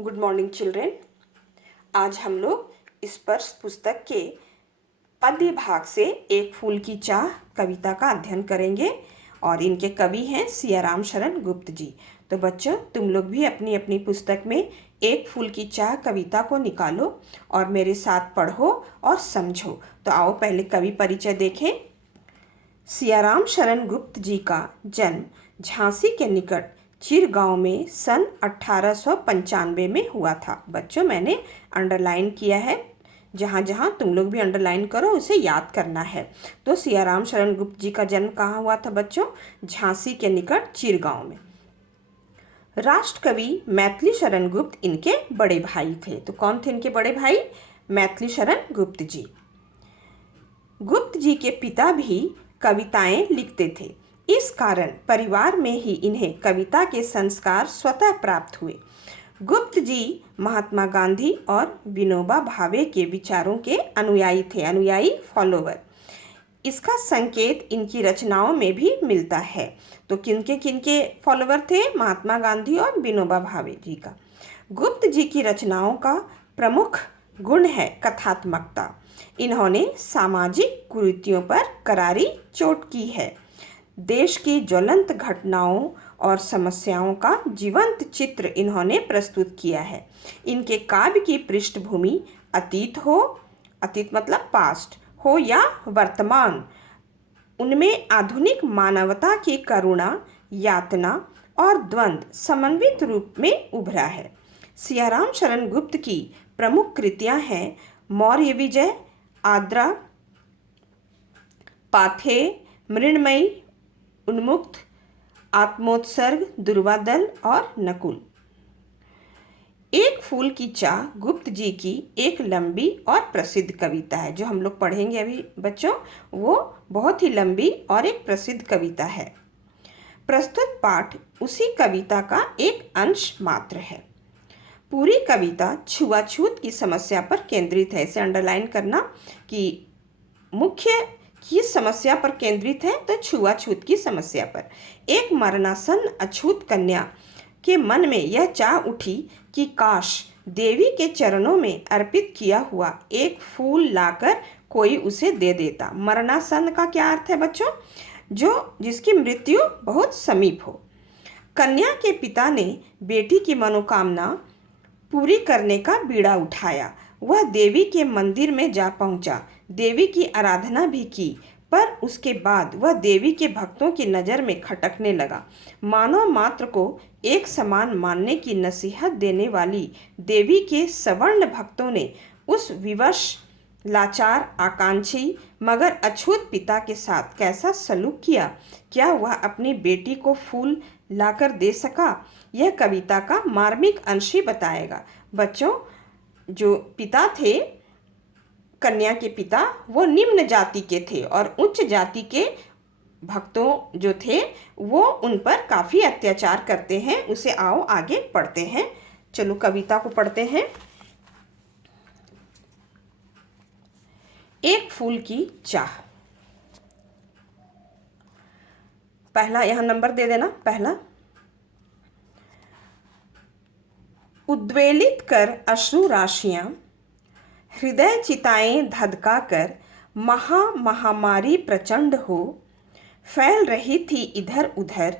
Good morning children. आज हम लोग स्पर्श पुस्तक के पद्य भाग से एक फूल की चाह कविता का अध्ययन करेंगे और इनके कवि हैं सियाराम शरण गुप्त जी। तो बच्चों, तुम लोग भी अपनी अपनी पुस्तक में एक फूल की चाह कविता को निकालो और मेरे साथ पढ़ो और समझो। तो आओ पहले कवि परिचय देखें। सियाराम शरण गुप्त जी का जन्म झांसी के निकट चिरगांव में सन 1895 में हुआ था। बच्चों, मैंने अंडरलाइन किया है, जहाँ जहाँ तुम लोग भी अंडरलाइन करो उसे याद करना है। तो सियाराम शरण गुप्त जी का जन्म कहाँ हुआ था बच्चों? झांसी के निकट चिरगांव में। राष्ट्रकवि मैथिली शरण गुप्त इनके बड़े भाई थे। तो कौन थे इनके बड़े भाई? मैथिली शरण गुप्त जी। गुप्त जी के पिता भी कविताएं लिखते थे। इस कारण परिवार में ही इन्हें कविता के संस्कार स्वतः प्राप्त हुए। गुप्त जी महात्मा गांधी और विनोबा भावे के विचारों के अनुयायी थे, अनुयायी फॉलोवर। इसका संकेत इनकी रचनाओं में भी मिलता है। तो किनके फॉलोवर थे? महात्मा गांधी और विनोबा भावे जी का। गुप्त जी की रचनाओं का प्रमुख गुण है कथात्मकता। इन्होंने सामाजिक कुरीतियों पर करारी चोट की है। देश की ज्वलंत घटनाओं और समस्याओं का जीवंत चित्र इन्होंने प्रस्तुत किया है। इनके काव्य की पृष्ठभूमि अतीत मतलब पास्ट हो या वर्तमान, उनमें आधुनिक मानवता की करुणा, यातना और द्वंद्व समन्वित रूप में उभरा है। सियाराम शरण गुप्त की प्रमुख कृतियां हैं मौर्य विजय, आद्रा, पाथे, मृण्मयी, उन्मुक्त, आत्मोत्सर्ग, दुर्वादल और नकुल। एक फूल की चाह गुप्त जी की एक लंबी और प्रसिद्ध कविता है। जो हम लोग पढ़ेंगे अभी बच्चों, वो बहुत ही लंबी और एक प्रसिद्ध कविता है। प्रस्तुत पाठ उसी कविता का एक अंश मात्र है। पूरी कविता छुआछूत की समस्या पर केंद्रित है। इसे अंडरलाइन करना कि मुख्य किस समस्या पर केंद्रित है? तो छुआछूत की समस्या पर। एक मरणासन अछूत कन्या के मन में यह चाह उठी कि काश देवी के चरणों में अर्पित किया हुआ एक फूल लाकर कोई उसे दे देता। मरणासन का क्या अर्थ है बच्चों? जिसकी मृत्यु बहुत समीप हो। कन्या के पिता ने बेटी की मनोकामना पूरी करने का बीड़ा उठाया। वह देवी के मंदिर में जा पहुंचा, देवी की आराधना भी की, पर उसके बाद वह देवी के भक्तों की नज़र में खटकने लगा। मानव मात्र को एक समान मानने की नसीहत देने वाली देवी के सवर्ण भक्तों ने उस विवश, लाचार, आकांक्षी मगर अछूत पिता के साथ कैसा सलूक किया? क्या वह अपनी बेटी को फूल लाकर दे सका? यह कविता का मार्मिक अंश ही बताएगा। बच्चों, जो पिता थे, कन्या के पिता, वो निम्न जाति के थे और उच्च जाति के भक्तों जो थे वो उन पर काफ़ी अत्याचार करते हैं। उसे आओ आगे पढ़ते हैं। चलो कविता को पढ़ते हैं। एक फूल की चाह। पहला यहाँ नंबर दे देना। पहला, उद्वेलित कर अश्रु राशियां, हृदय चिताएं धधका कर महामारी प्रचंड हो फैल रही थी इधर उधर।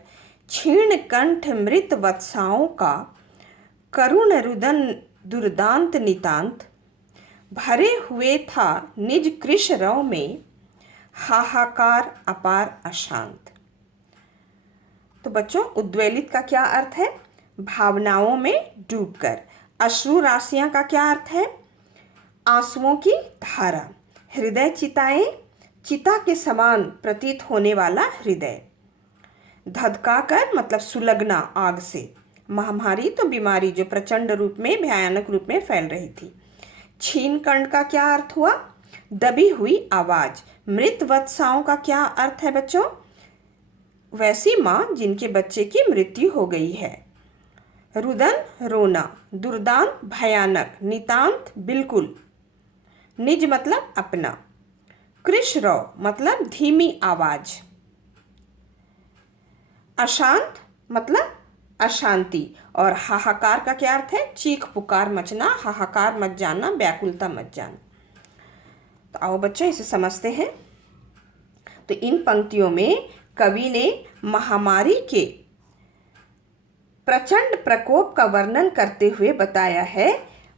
क्षीण कंठ मृत वत्साओं का करुण रुदन दुर्दांत नितांत, भरे हुए था निज कृश रव में हाहाकार अपार अशांत। तो बच्चों, उद्वेलित का क्या अर्थ है? भावनाओं में डूबकर। अश्रु राशियां का क्या अर्थ है? आंसुओं की धारा। हृदय चिताएं, चिता के समान प्रतीत होने वाला हृदय। धधकाकर मतलब सुलगना आग से। महामारी तो बीमारी जो प्रचंड रूप में, भयानक रूप में फैल रही थी। क्षीण कंठ का क्या अर्थ हुआ? दबी हुई आवाज। मृत वत्साओं का क्या अर्थ है बच्चों? वैसी माँ जिनके बच्चे की मृत्यु हो गई है। रुदन रोना, दुर्दांत भयानक, नितांत बिल्कुल, निज मतलब अपना, कृशरव मतलब धीमी आवाज, अशांत मतलब अशांति। और हाहाकार का क्या अर्थ है? चीख पुकार मचना, हाहाकार मच जाना, व्याकुलता मच जाना। तो आओ बच्चों इसे समझते हैं। तो इन पंक्तियों में कवि ने महामारी के प्रचंड प्रकोप का वर्णन करते हुए बताया है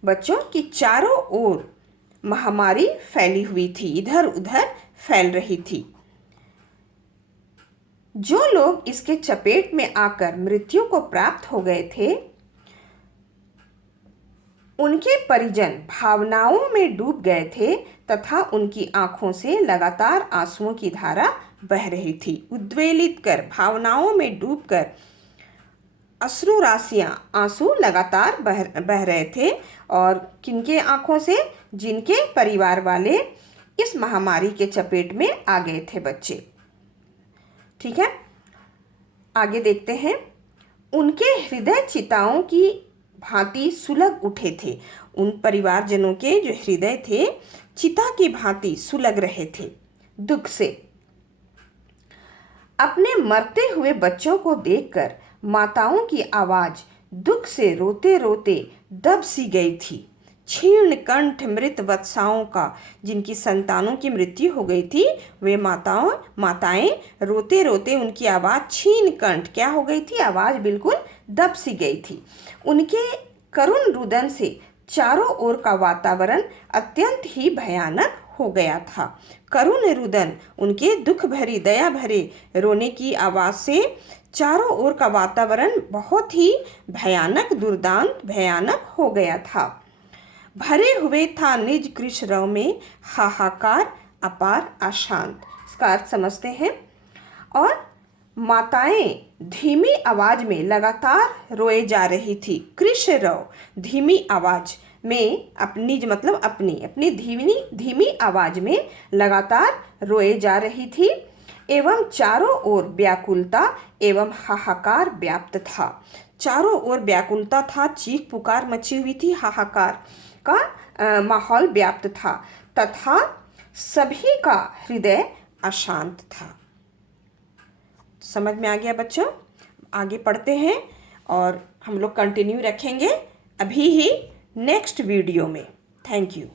बच्चों कि चारों ओर महामारी फैली हुई थी, इधर उधर फैल रही थी। जो लोग इसके चपेट में आकर मृत्यु को प्राप्त हो गए थे, उनके परिजन भावनाओं में डूब गए थे तथा उनकी आंखों से लगातार आंसुओं की धारा बह रही थी। उद्वेलित कर, भावनाओं में डूबकर अश्रु राशियां, आंसू लगातार बह रहे थे। और किनके आंखों से? जिनके परिवार वाले इस महामारी के चपेट में आ गए थे बच्चे। ठीक है, आगे देखते हैं। उनके हृदय चिताओं की भांति सुलग उठे थे। उन परिवारजनों के जो हृदय थे चिता की भांति सुलग रहे थे दुख से। अपने मरते हुए बच्चों को देखकर माताओं की आवाज दुख से रोते रोते दब सी गई थी। क्षीण कंठ मृत वत्साओं का, जिनकी संतानों की मृत्यु हो गई थी, वे माताएं रोते रोते उनकी आवाज़ क्षीण कंठ क्या हो गई थी? आवाज़ बिल्कुल दब सी गई थी। उनके करुण रुदन से चारों ओर का वातावरण अत्यंत ही भयानक हो गया था। करुण रुदन, उनके दुख भरी दया भरे रोने की आवाज़ से चारों ओर का वातावरण बहुत ही भयानक, दुर्दांत भयानक हो गया था। भरे हुए था निज कृश रव में हाहाकार अपार अशांत। इसका अर्थ समझते हैं। और माताएं धीमी आवाज में लगातार रोए जा रही थी। कृश रव, धीमी आवाज में, अपनी मतलब अपनी धीमी आवाज में लगातार रोए जा रही थी। एवं चारों ओर व्याकुलता एवं हाहाकार व्याप्त था। चारों ओर व्याकुलता था, चीख पुकार मची हुई थी, हाहाकार का माहौल व्याप्त था तथा सभी का हृदय अशांत था। समझ में आ गया बच्चों? आगे पढ़ते हैं और हम लोग कंटिन्यू रखेंगे अभी ही नेक्स्ट वीडियो में। Thank you.